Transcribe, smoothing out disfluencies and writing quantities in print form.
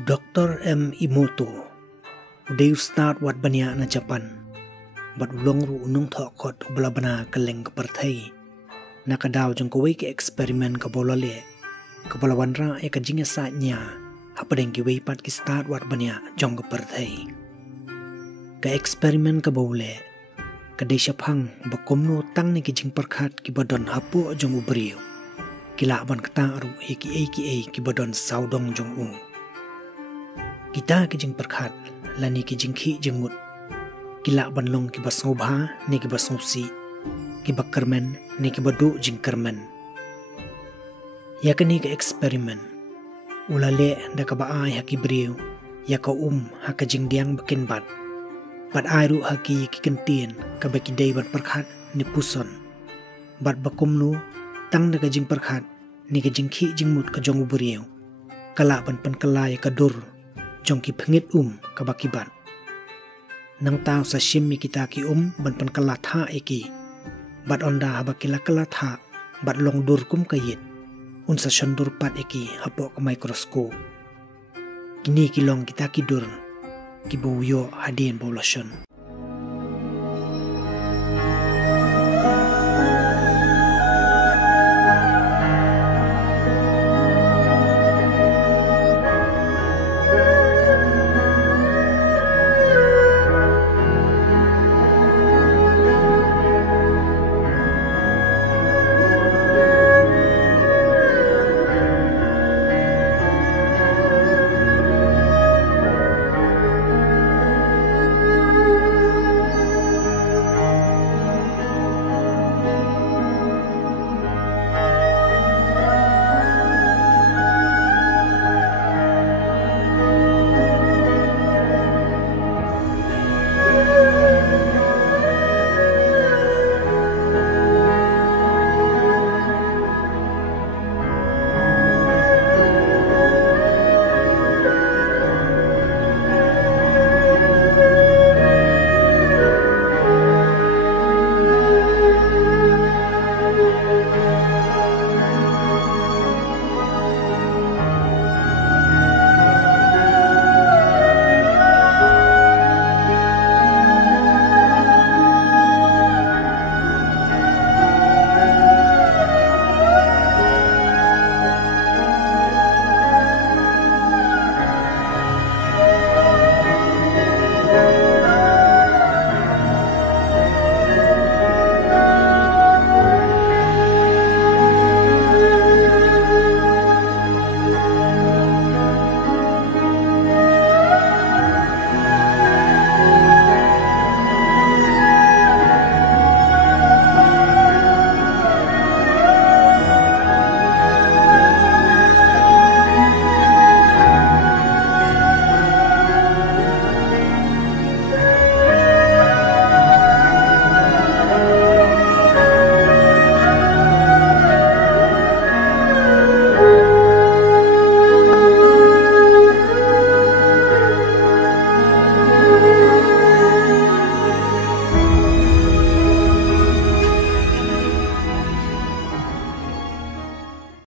Dr. M. Imoto udah start wat banyak na Japan, bat ulong ru unung thokot ubala bana kaleng keperthai, na kadaw jong kawai ke eksperimen ka bolale, ka balawan ra e ka jinga saatnya, hapadeng ki weipat ki start wat banyak jong keperthai. Ka eksperimen ka bole, ka desya phang bakomno tang ni ki jing perkhat ki badon hapo jong ubriu, kila ban kata ru eki ki badon saudong jong u. Kita ki jing perkhat lani ki jing khi jing mut, kila ban long ki basngobha ni ki basngopsi, ki bakermen ni ki badu jing kermen. Ya kani ka eksperimen ulale da ka baai haki briu, ya ka haka jing diang bakin bat ai ru haki ki kentien ka baki dei bat perkhat ni puson, bat bakumnu tang da ka jing perkhat ni ka jing khi jing mut ka jong ubriu, kala ban kala ya ka dur jong ki phengit ka bakibat. Nang tao sa shimmi kita ki ban pan kala tha eki, bat onda habakila kala tha, bat long dur kum kayit, sa shandur pat eki hapo ka mikroskop. Kini ki long kita ki dur, ki buyo hadin bawlasyon.